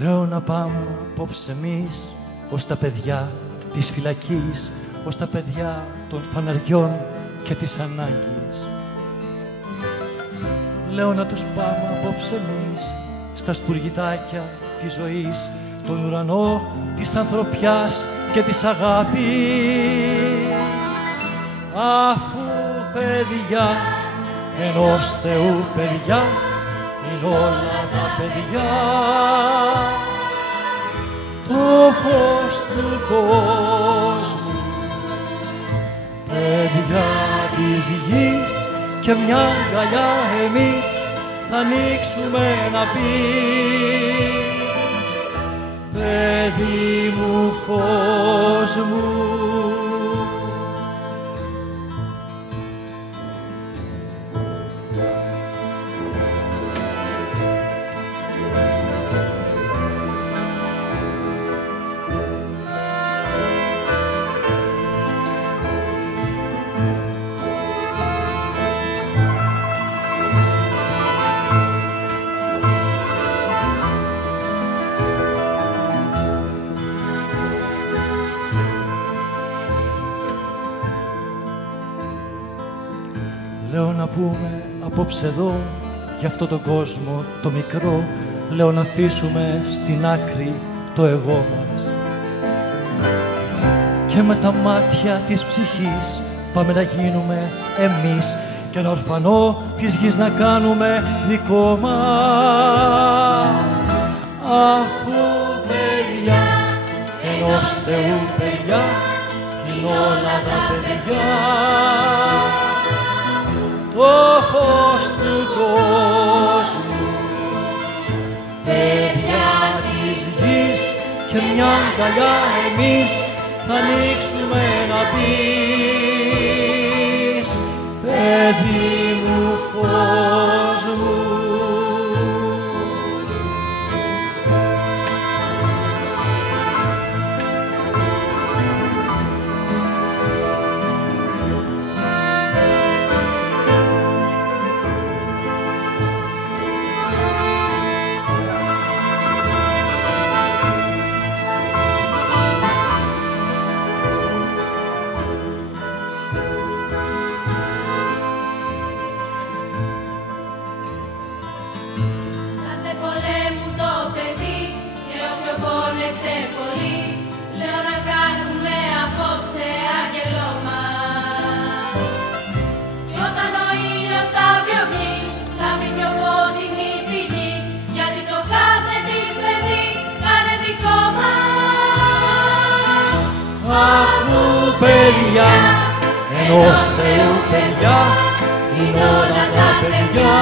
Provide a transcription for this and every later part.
Λέω να πάμε απόψε εμείς ως τα παιδιά της φυλακής, ως τα παιδιά των φαναριών και της ανάγκης. Λέω να τους πάμε απόψε εμείς στα σπουργητάκια της ζωής, τον ουρανό της ανθρωπιάς και της αγάπης. Αφού παιδιά ενός Θεού παιδιά είναι όλα τα παιδιά, το φως του κόσμου, παιδιά της γης, και μια αγκαλιά εμείς θα ανοίξουμε να πεις, παιδί μου, φως μου. Λέω να πούμε απόψε εδώ, για αυτό τον κόσμο το μικρό, λέω να αφήσουμε στην άκρη το εγώ μας. Και με τα μάτια της ψυχής πάμε να γίνουμε εμείς και ένα ορφανό της γης να κάνουμε δικό μας. Αφού παιδιά ενός Θεού παιδιά είναι όλα τα παιδιά, το φως του κόσμου, παιδιά της γης, και μια αγκαλιά εμείς θα ανοίξουμε να πεις, παιδί μου, φως μου. Αφού παιδιά ενός Θεού παιδιά είναι όλα τα παιδιά,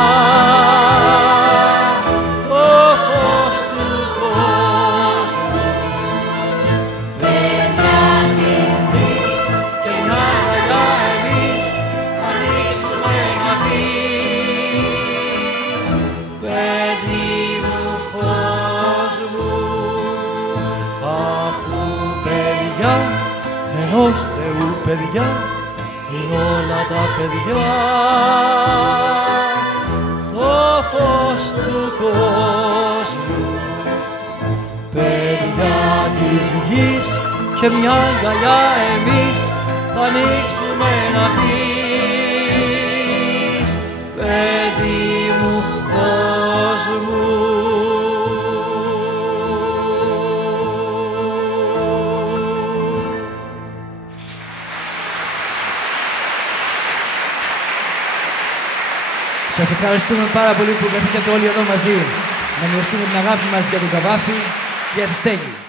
το φως του κόσμου, παιδιά της γης, και μια αγκαλιά εμείς ανοίξουμε να πεις, παιδί μου, φως μου. Αφού παιδιά ενός Θεού παιδιά είναι όλα τα παιδιά, το φως του κόσμου, παιδιά της γης, και μια αγκαλιά εμείς θα ανοίξουμε να πεις, παιδί μου, φως μου. Σας ευχαριστούμε πάρα πολύ που βρεθήκατε όλοι εδώ μαζί να μοιραστούμε την αγάπη μας για τον Καβάφη και Αριστέγη.